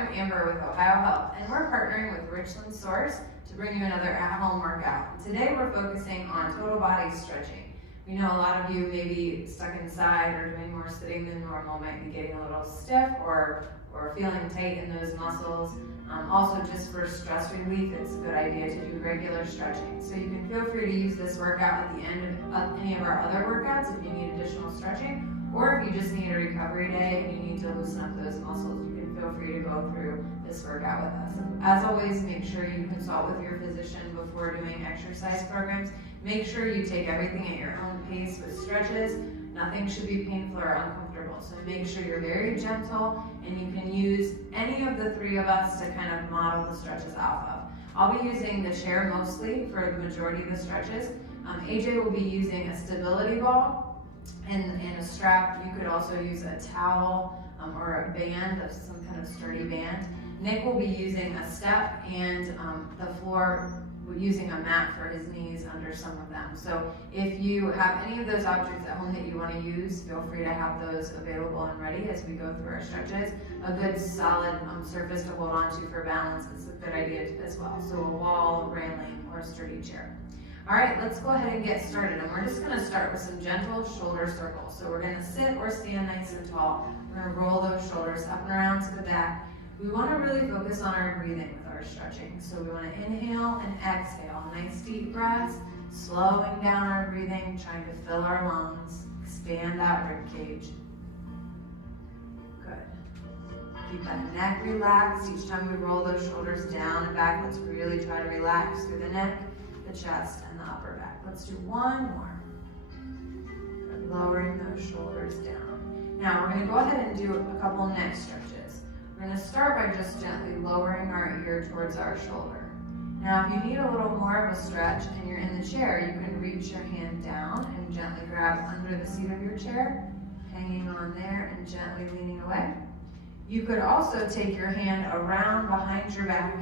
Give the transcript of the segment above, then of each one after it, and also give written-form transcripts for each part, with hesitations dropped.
I'm Amber with OhioHealth, and we're partnering with Richland Source to bring you another at-home workout. Today we're focusing on total body stretching. We know a lot of you may be stuck inside or doing more sitting than normal, might be getting a little stiff or feeling tight in those muscles. Also, just for stress relief, it's a good idea to do regular stretching. So you can feel free to use this workout at the end of any of our other workouts if you need additional stretching, or if you just need a recovery day and you need to loosen up those muscles, you can feel free to go through this workout with us. As always, make sure you consult with your physician before doing exercise programs. Make sure you take everything at your own pace with stretches. Nothing should be painful or uncomfortable. So make sure you're very gentle, and you can use any of the three of us to kind of model the stretches off of. I'll be using the chair mostly for the majority of the stretches. AJ will be using a stability ball and a strap. You could also use a towel or a band, of some kind of sturdy band. Nick will be using a step and the floor, using a mat for his knees under some of them. So if you have any of those objects at home that you want to use, feel free to have those available and ready as we go through our stretches. A good solid surface to hold on to for balance is a good idea as well. So a wall, railing, or a sturdy chair. All right, let's go ahead and get started. And we're just going to start with some gentle shoulder circles. So we're going to sit or stand nice and tall. We're going to roll those shoulders up and around to the back. We want to really focus on our breathing with our stretching. So we want to inhale and exhale. Nice deep breaths, slowing down our breathing, trying to fill our lungs, expand that rib cage. Good. Keep that neck relaxed. Each time we roll those shoulders down and back, let's really try to relax through the neck, the chest, and the upper back. Let's do one more. Good. Lowering those shoulders down. Now we're going to go ahead and do a couple neck stretches. We're going to start by just gently lowering our ear towards our shoulder. Now, if you need a little more of a stretch and you're in the chair, you can reach your hand down and gently grab under the seat of your chair, hanging on there and gently leaning away. You could also take your hand around behind your back,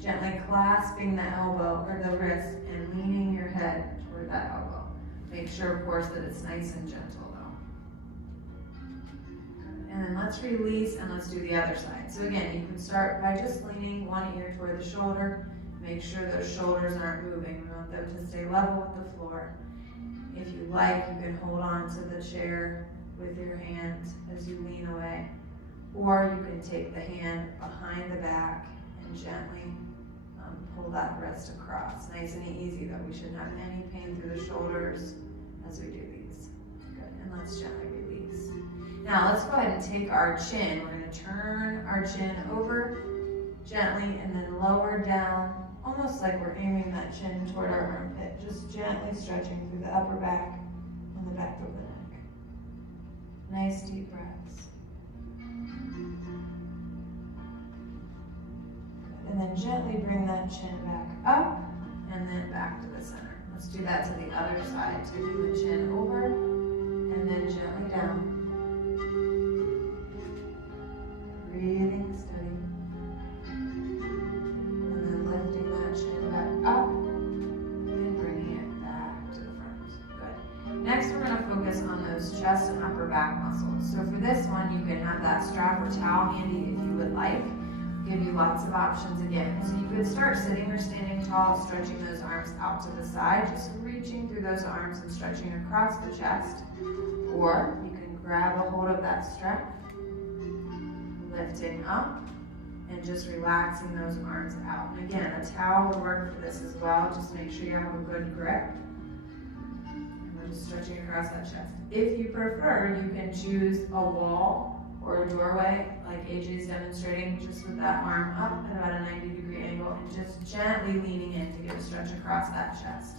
gently clasping the elbow or the wrist and leaning your head toward that elbow. Make sure, of course, that it's nice and gentle. And then let's release and let's do the other side. So again, you can start by just leaning one ear toward the shoulder. Make sure those shoulders aren't moving. We want them to stay level with the floor. If you like, you can hold on to the chair with your hand as you lean away. Or you can take the hand behind the back and gently pull that wrist across. Nice and easy though. We shouldn't have any pain through the shoulders as we do these. Good, and let's gently release. Now let's go ahead and take our chin. We're going to turn our chin over gently and then lower down, almost like we're aiming that chin toward our armpit, just gently stretching through the upper back and the back of the neck. Nice deep breaths. And then gently bring that chin back up and then back to the center. Let's do that to the other side. Taking the chin over and then gently down. Breathing steady. And then lifting that chin back up and bringing it back to the front. Good. Next, we're going to focus on those chest and upper back muscles. So for this one, you can have that strap or towel handy if you would like. Give you lots of options again. So you could start sitting or standing tall, stretching those arms out to the side, just reaching through those arms and stretching across the chest. Or you can grab a hold of that strap, lifting up, and just relaxing those arms out. And again, a towel would work for this as well. Just make sure you have a good grip. And we're just stretching across that chest. If you prefer, you can choose a wall or a doorway, like AJ's demonstrating, just with that arm up at about a 90-degree angle and just gently leaning in to get a stretch across that chest.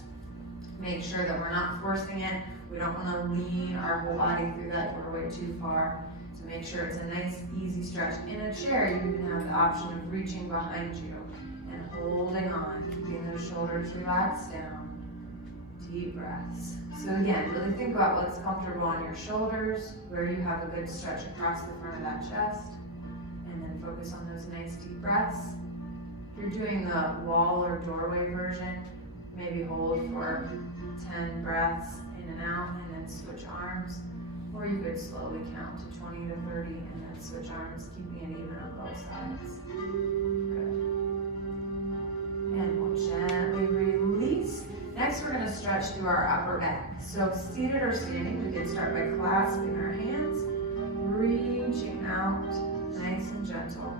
Make sure that we're not forcing it. We don't want to lean our whole body through that doorway too far. So make sure it's a nice, easy stretch. In a chair, you can have the option of reaching behind you and holding on, keeping those shoulders relaxed down. Deep breaths. So again, really think about what's comfortable on your shoulders, where you have a good stretch across the front of that chest, and then focus on those nice deep breaths. If you're doing the wall or doorway version, maybe hold for 10 breaths in and out, and then switch arms. Or you could slowly count to 20 to 30 and then switch arms, keeping it even on both sides. Good. And we'll gently release. Next, we're going to stretch through our upper back. So seated or standing, we can start by clasping our hands, reaching out, nice and gentle,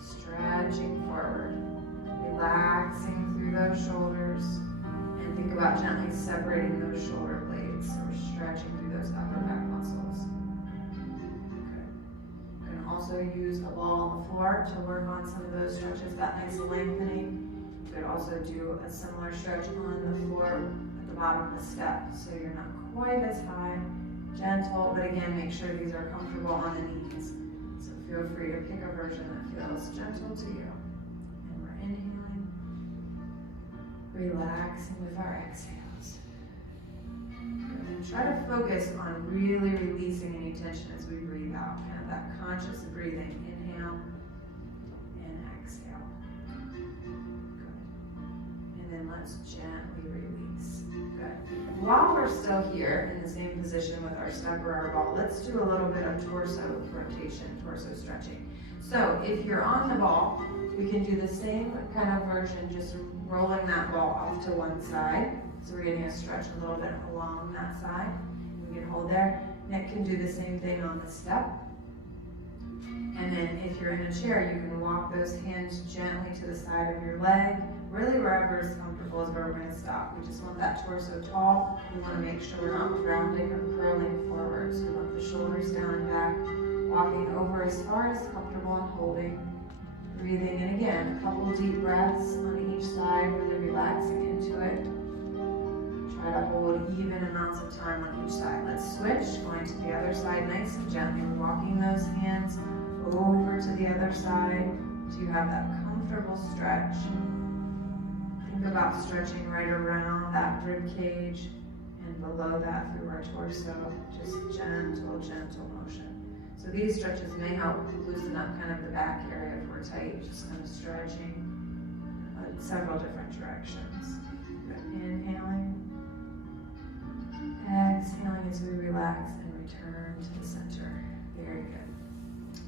stretching forward, relaxing through those shoulders, and think about gently separating those shoulder blades. So we're stretching through those upper back muscles. Good. You can also use a ball on the floor to work on some of those stretches, that nice lengthening. You could also do a similar stretch on the floor at the bottom of the step, so you're not quite as high. Gentle, but again, make sure these are comfortable on the knees. So feel free to pick a version that feels gentle to you. And we're inhaling, relaxing with our exhales. And try to focus on really releasing any tension as we breathe out. Kind of that conscious breathing. Inhale and exhale. Good. And then let's gently release. Good. While we're still here in the same position with our step or our ball, let's do a little bit of torso rotation, torso stretching. So if you're on the ball, we can do the same kind of version, just rolling that ball off to one side. So we're getting a stretch a little bit along that side. We can hold there. Nick can do the same thing on the step. And then if you're in a chair, you can walk those hands gently to the side of your leg. Really wherever is comfortable is where we're going to stop. We just want that torso tall. We want to make sure we're not rounding or curling forward. So we want the shoulders down and back. Walking over as far as comfortable and holding. Breathing in again. A couple deep breaths on each side, really relaxing into it. Try to hold even amounts of time on each side. Let's switch, going to the other side nice and gently. Walking those hands over to the other side so you have that comfortable stretch. Think about stretching right around that rib cage and below that through our torso. Just gentle, gentle motion. So these stretches may help loosen up kind of the back area if we're tight, just kind of stretching several different directions. Good. Inhaling. Exhaling as we relax and return to the center. Very good.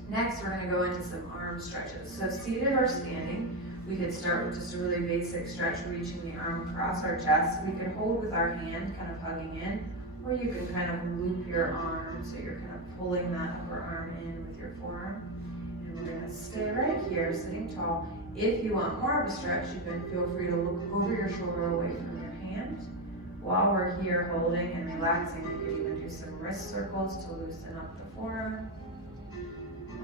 Next, we're going to go into some arm stretches. So seated or standing, we could start with just a really basic stretch, reaching the arm across our chest. We could hold with our hand, kind of hugging in, or you can kind of loop your arm, so you're kind of pulling that upper arm in with your forearm. And we're going to stay right here, sitting tall. If you want more of a stretch, you can feel free to look over your shoulder away from your hand. While we're here holding and relaxing, we could even do some wrist circles to loosen up the forearm.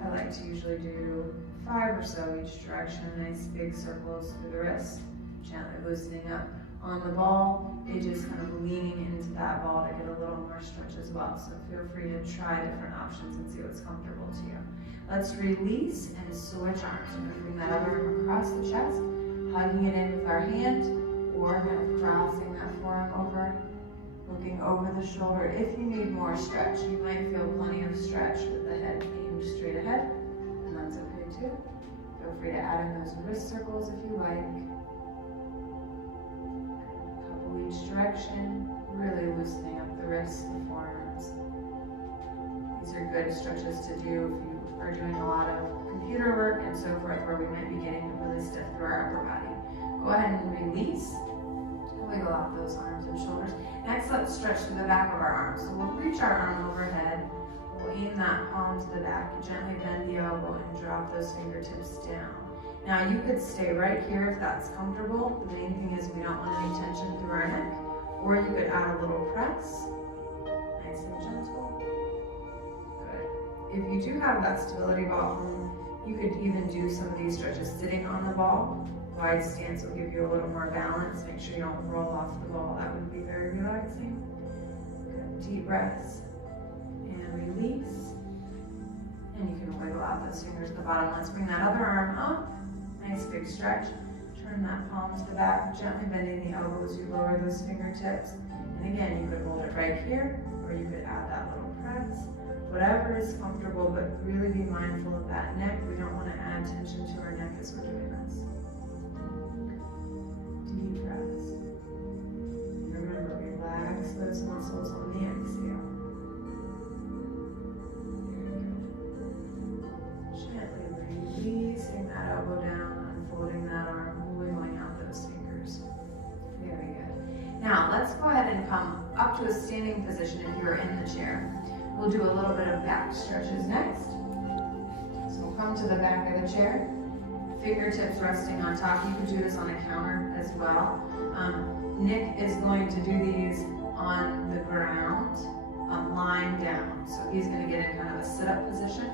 I like to usually do 5 or so each direction, nice big circles through the wrist, gently loosening up. On the ball, just kind of leaning into that ball to get a little more stretch as well. So feel free to try different options and see what's comfortable to you. Let's release and switch arms. We're going to bring that other arm across the chest, hugging it in with our hand, or kind of crossing that forearm over, looking over the shoulder. If you need more stretch, you might feel plenty of stretch with the head aimed straight ahead, and that's okay too. Feel free to add in those wrist circles if you like. Each direction, really loosening up the wrists, the forearms. These are good stretches to do if you are doing a lot of computer work and so forth, where we might be getting really stiff through our upper body. Go ahead and release. Wiggle out those arms and shoulders. Next, let's stretch to the back of our arms. So we'll reach our arm overhead. We'll aim that palm to the back. Gently bend the elbow and drop those fingertips down. Now you could stay right here if that's comfortable. The main thing is we don't want any tension through our neck. Or you could add a little press. Nice and gentle. Good. If you do have that stability ball at home, you could even do some of these stretches sitting on the ball. Wide stance will give you a little more balance. Make sure you don't roll off the ball. That would be very relaxing. Good. Deep breaths. And release. And you can wiggle out those fingers at the bottom. Let's bring that other arm up. Nice big stretch. Turn that palm to the back, gently bending the elbow as you lower those fingertips. And again, you could hold it right here, or you could add that little press. Whatever is comfortable, but really be mindful of that neck. We don't want to add tension to our neck as we're doing this. Deep breaths. And remember, relax those muscles on the exhale. Good. And we'll bring that other arm up. Nice big stretch. Turn that palm to the back, gently bending the elbow as you lower those fingertips. And again, you could hold it right here, or you could add that little press. Whatever is comfortable, but really be mindful of that neck as we're doing this. Deep breaths. standing position if you're in the chair. We'll do a little bit of back stretches next. So we'll come to the back of the chair, fingertips resting on top. You can do this on a counter as well. Nick is going to do these on the ground, lying down. So he's going to get in kind of a sit-up position.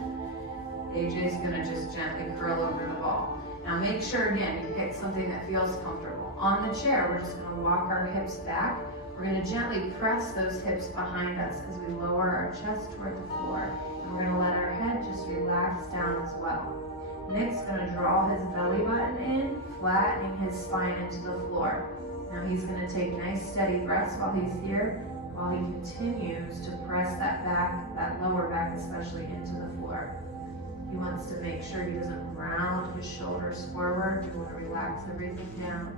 AJ's going to just gently curl over the ball. Now make sure, again, you pick something that feels comfortable. On the chair, we're just going to walk our hips back. We're going to gently press those hips behind us as we lower our chest toward the floor. And we're going to let our head just relax down as well. Nick's going to draw his belly button in, flattening his spine into the floor. Now he's going to take nice steady breaths while he's here, while he continues to press that back, that lower back especially, into the floor. He wants to make sure he doesn't round his shoulders forward. We want to relax everything down.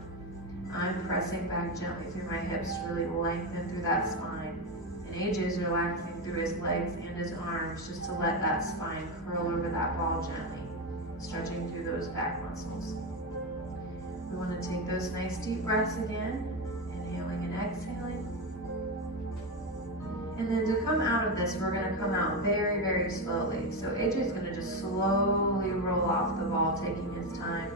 I'm pressing back gently through my hips to really lengthen through that spine. And AJ is relaxing through his legs and his arms just to let that spine curl over that ball gently, stretching through those back muscles. We want to take those nice deep breaths again, inhaling and exhaling. And then to come out of this, we're going to come out very, very slowly. So AJ is going to just slowly roll off the ball, taking his time.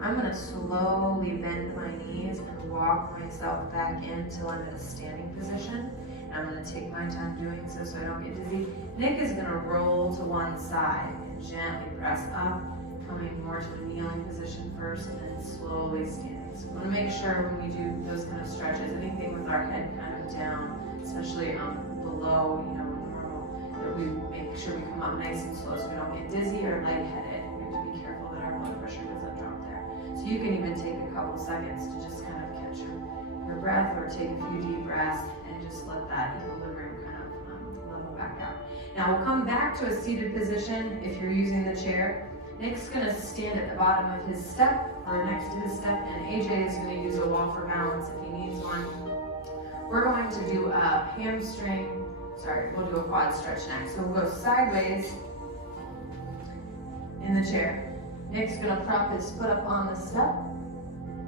I'm going to slowly bend my knees and walk myself back in until I'm in a standing position. And I'm going to take my time doing so I don't get dizzy. Nick is going to roll to one side and gently press up, coming more to a kneeling position first and then slowly standing. So we want to make sure when we do those kind of stretches, anything with our head kind of down, especially below, normal, that we make sure we come up nice and slow so we don't get dizzy or lightheaded. We have to be careful that our blood pressure doesn't drop there. So you can even take a couple seconds to just kind of catch your breath or take a few deep breaths and just let that equilibrium kind of level back out. Now we'll come back to a seated position if you're using the chair. Nick's going to stand at the bottom of his step or next to his step, and AJ is going to use a wall for balance if he needs one. We're going to do a we'll do a quad stretch next. So we'll go sideways in the chair. Nick's going to prop his foot up on the step,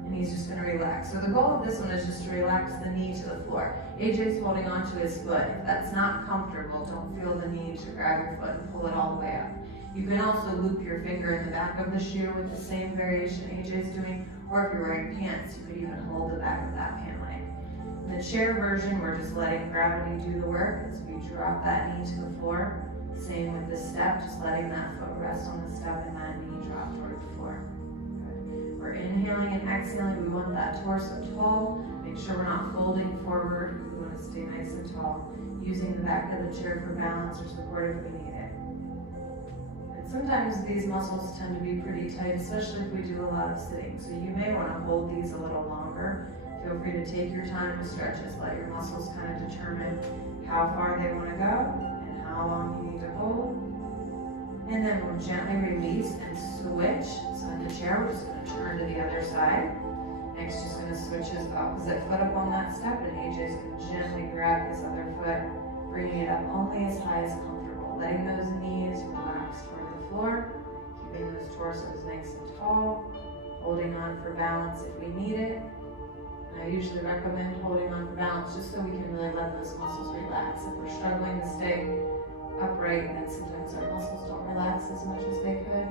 and he's just going to relax. So the goal of this one is just to relax the knee to the floor. AJ's holding onto his foot. If that's not comfortable, don't feel the need to grab your foot and pull it all the way up. You can also loop your finger in the back of the shoe with the same variation AJ's doing, or if you're wearing pants, you could even hold the back of that pant leg. In the chair version, we're just letting gravity do the work as we drop that knee to the floor. Same with the step, just letting that foot rest on the step and that knee drop toward the floor. Good. We're inhaling and exhaling. We want that torso tall. Make sure we're not folding forward. We want to stay nice and tall. Using the back of the chair for balance or support if we need it. Sometimes these muscles tend to be pretty tight, especially if we do a lot of sitting. So you may want to hold these a little longer. Feel free to take your time to stretch this. Let your muscles kind of determine how far they want to go and how long you need to hold. And then we'll gently release and switch. So in the chair, we're just going to turn to the other side. Next, just going to switch his opposite foot up on that step, and AJ's going to gently grab his other foot, bringing it up only as high as comfortable, letting those knees relax toward the floor, keeping those torsos nice and tall, holding on for balance if we need it. And I usually recommend holding on for balance just so we can really let those muscles relax. If we're struggling to stay upright, then sometimes our muscles don't relax as much as they could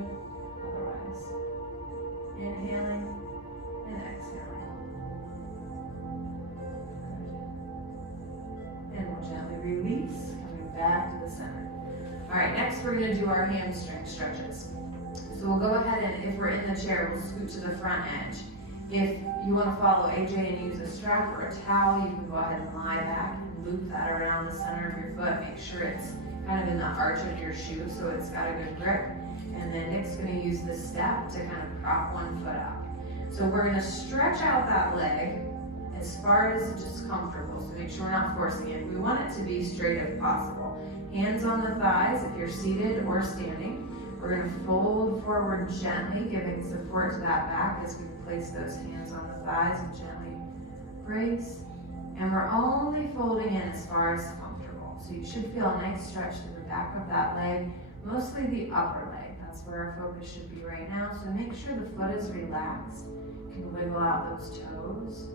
otherwise. Inhaling and exhaling. Good. And we'll gently release, coming back to the center. All right, next we're going to do our hamstring stretches. So we'll go ahead and if we're in the chair, we'll scoot to the front edge. If you want to follow AJ and use a strap or a towel, you can go ahead and lie back and loop that around the center of your foot. Make sure it's kind of in the arch of your shoe so it's got a good grip. And then Nick's going to use the step to kind of prop one foot up. So we're going to stretch out that leg as far as it's just comfortable. So make sure we're not forcing it. We want it to be straight if possible. Hands on the thighs if you're seated or standing. We're going to fold forward gently, giving support to that back as we place those hands on the thighs and gently brace. And we're only folding in as far as comfortable. So you should feel a nice stretch through the back of that leg, mostly the upper leg. That's where our focus should be right now. So make sure the foot is relaxed. You can wiggle out those toes.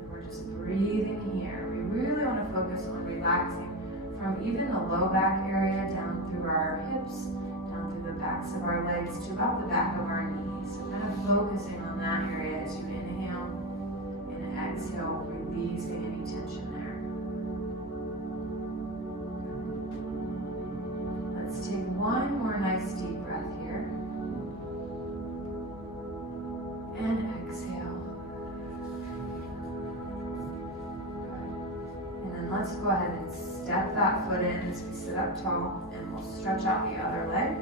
And we're just breathing here. We really want to focus on relaxing from even the low back area down through our hips, down through the backs of our legs to about the back of our knees. So kind of focusing on that area as you inhale and exhale, releasing any tension there. Let's take one more nice deep breath here. And exhale. Good. And then let's go ahead and step that foot in as we sit up tall, and we'll stretch out the other leg.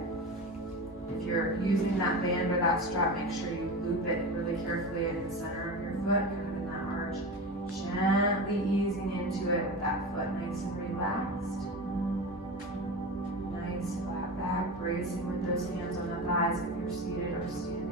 If you're using that band or that strap, make sure you loop it really carefully in the center of your foot, kind of in that arch. Gently easing into it with that foot nice and relaxed. Nice flat back, bracing with those hands on the thighs if you're seated or standing.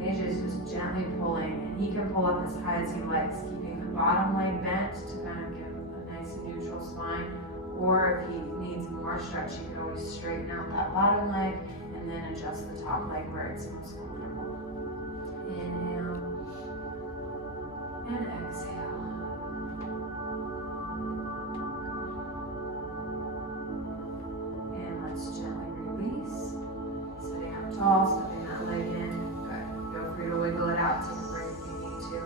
AJ is just gently pulling, and he can pull up as high as he likes, keeping the bottom leg bent to kind of give a nice and neutral spine. Or if he needs more stretch, you can always straighten out that bottom leg and then adjust the top leg where it's most comfortable. Inhale and exhale. And let's gently release. Sitting up tall, stepping that leg in. Feel free to wiggle it out, take a break if you need to.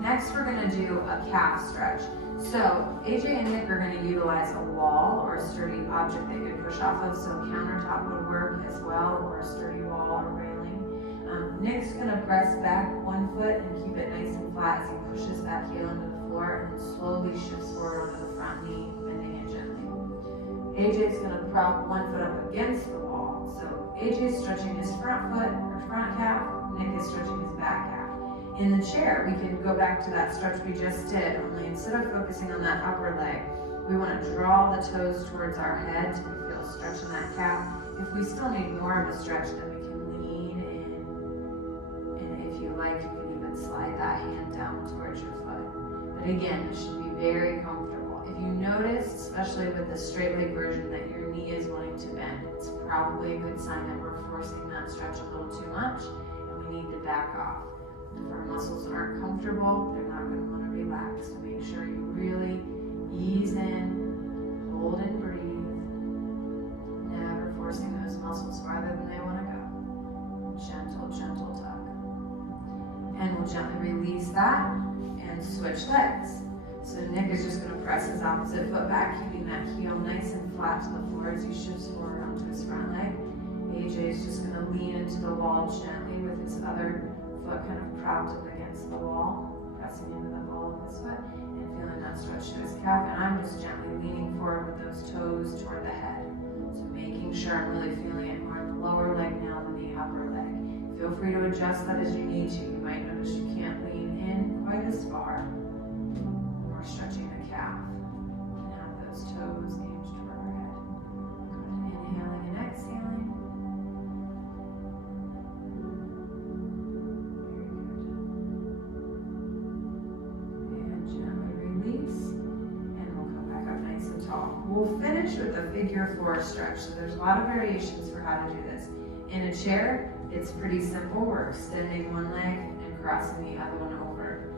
Next, we're going to do a calf stretch. So AJ and Nick are going to utilize a wall or a sturdy object that you push off of. So countertop would work as well, or a sturdy wall or railing. Nick's going to press back one foot and keep it nice and flat as he pushes that heel into the floor, and then slowly shifts forward onto the front knee, bending it gently. AJ's going to prop one foot up against the wall. So AJ's stretching his front foot or front calf. Nick is stretching his back calf. In the chair, we can go back to that stretch we just did, only instead of focusing on that upper leg, we want to draw the toes towards our head till we feel a stretch in that calf. If we still need more of a stretch, then we can lean in, and if you like, you can even slide that hand down towards your foot. But again, this should be very comfortable. If you notice, especially with the straight leg version, that your knee is wanting to bend, it's probably a good sign that we're forcing that stretch a little too much, and we need to back off. If our muscles aren't comfortable, they're not going to want to relax. So make sure you really ease in, hold and breathe, never forcing those muscles farther than they want to go. Gentle, gentle tug. And we'll gently release that and switch legs. So Nick is just going to press his opposite foot back, keeping that heel nice and flat to the floor as he shifts forward onto his front leg. AJ is just going to lean into the wall gently with his other foot kind of propped up against the wall, pressing into the ball of his foot and feeling that stretch to his calf. And I'm just gently leaning forward with those toes toward the head. So making sure I'm really feeling it more in the lower leg now than the upper leg. Feel free to adjust that as you need to. You might notice you can't lean in quite as far. We're stretching the calf and have those toes aimed toward our head. Good. Inhaling and exhaling. We'll finish with a figure 4 stretch. So there's a lot of variations for how to do this. In a chair, it's pretty simple. We're extending one leg and crossing the other one over.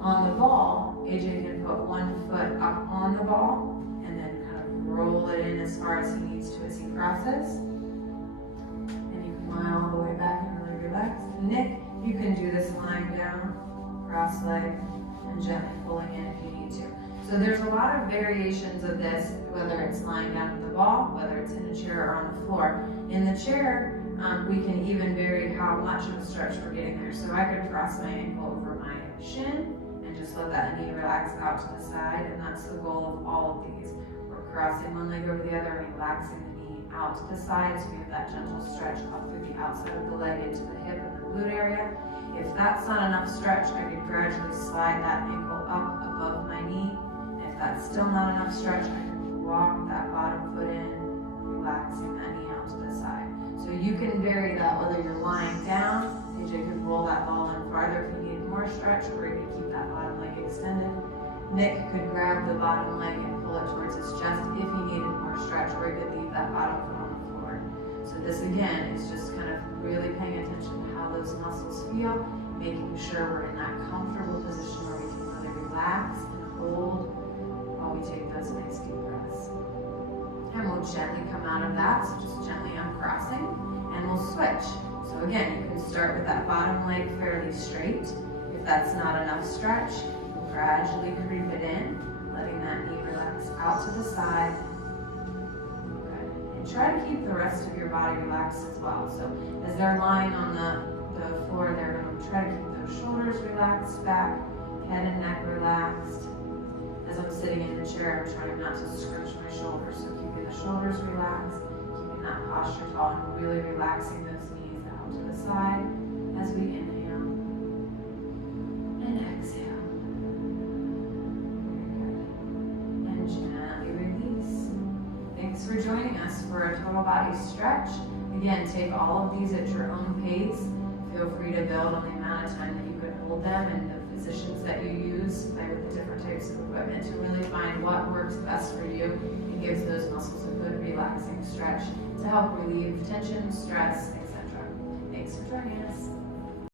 On the ball, AJ can put one foot up on the ball and then kind of roll it in as far as he needs to as he crosses. And you can lie all the way back and really relax. Nick, you can do this lying down, cross leg, and gently pulling in if you need to. So there's a lot of variations of this, whether it's lying down with the ball, whether it's in a chair or on the floor. In the chair, we can even vary how much of a stretch we're getting there. So I could cross my ankle over my shin and just let that knee relax out to the side, and that's the goal of all of these. We're crossing one leg over the other, relaxing the knee out to the side, so we have that gentle stretch up through the outside of the leg into the hip and the glute area. If that's not enough stretch, I could gradually slide that ankle up above my knee. If that's still not enough stretch, I can walk that bottom foot in, relaxing that knee out to the side. So you can vary that whether you're lying down. AJ could roll that ball in farther if you need more stretch, or you could keep that bottom leg extended. Nick could grab the bottom leg and pull it towards his chest if he needed more stretch, or he could leave that bottom foot on the floor. So this again is just kind of really paying attention to how those muscles feel, making sure we're in that comfortable position where we can really relax and hold while we take those nice deep breaths. And we'll gently come out of that, so just gently uncrossing, and we'll switch. So again, you can start with that bottom leg fairly straight. If that's not enough stretch, gradually creep it in, letting that knee relax out to the side. Good. And try to keep the rest of your body relaxed as well. So as they're lying on the floor, they're going to try to keep those shoulders relaxed back, head and neck relaxed. As I'm sitting in the chair, I'm trying not to scrunch my shoulders, so keeping the shoulders relaxed, keeping that posture tall, and really relaxing those knees out to the side as we inhale and exhale. And gently release. Thanks for joining us for a total body stretch. Again, take all of these at your own pace. Feel free to build on the amount of time that you could hold them and the positions that you use, play with the different types of equipment to really find what works best for you and gives those muscles a good relaxing stretch to help relieve tension, stress, etc. Thanks for joining us.